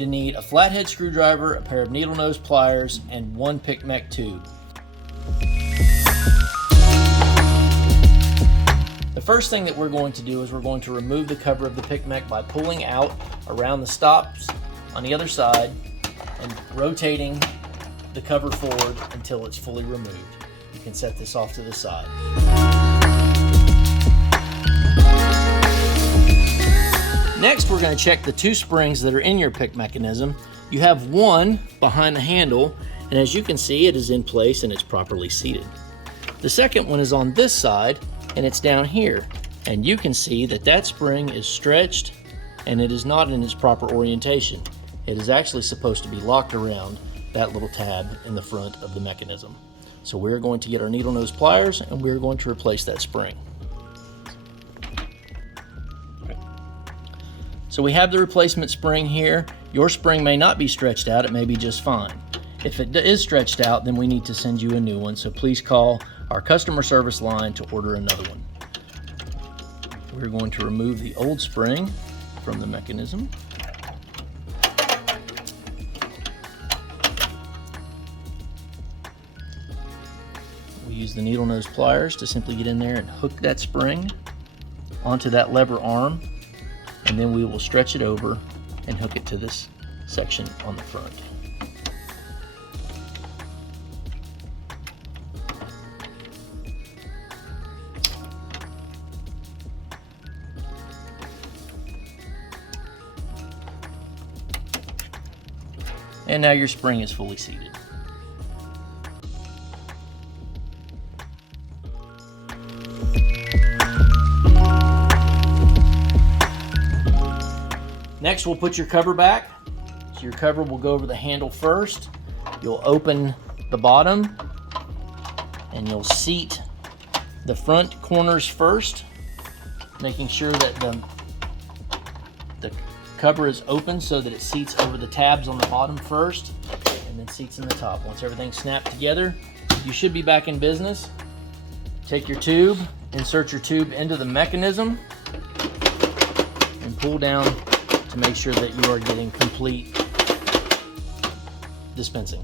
to need a flathead screwdriver, a pair of needle nose pliers, and one P.I.C Mech tube. The first thing that we're going to do is we're going to remove the cover of the P.I.C Mech by pulling out around the stops on the other side and rotating the cover forward until it's fully removed. You can set this off to the side. Next, we're going to check the two springs that are in your P.I.C mechanism. You have one behind the handle, and as you can see, it is in place and it's properly seated. The second one is on this side, and it's down here, and you can see that that spring is stretched and it is not in its proper orientation. It is actually supposed to be locked around that little tab in the front of the mechanism. So we're going to get our needle nose pliers and we're going to replace that spring. So we have the replacement spring here. Your spring may not be stretched out, it may be just fine. If it is stretched out, then we need to send you a new one, so please call our customer service line to order another one. We're going to remove the old spring from the mechanism. We use the needle nose pliers to simply get in there and hook that spring onto that lever arm, and then we will stretch it over and hook it to this section on the front. And now your spring is fully seated. Next, we'll put your cover back. So your cover will go over the handle first. You'll open the bottom and you'll seat the front corners first, making sure that the cover is open so that it seats over the tabs on the bottom first and then seats in the top. Once everything's snapped together, you should be back in business. Take your tube, insert your tube into the mechanism, and pull down to make sure that you are getting complete dispensing.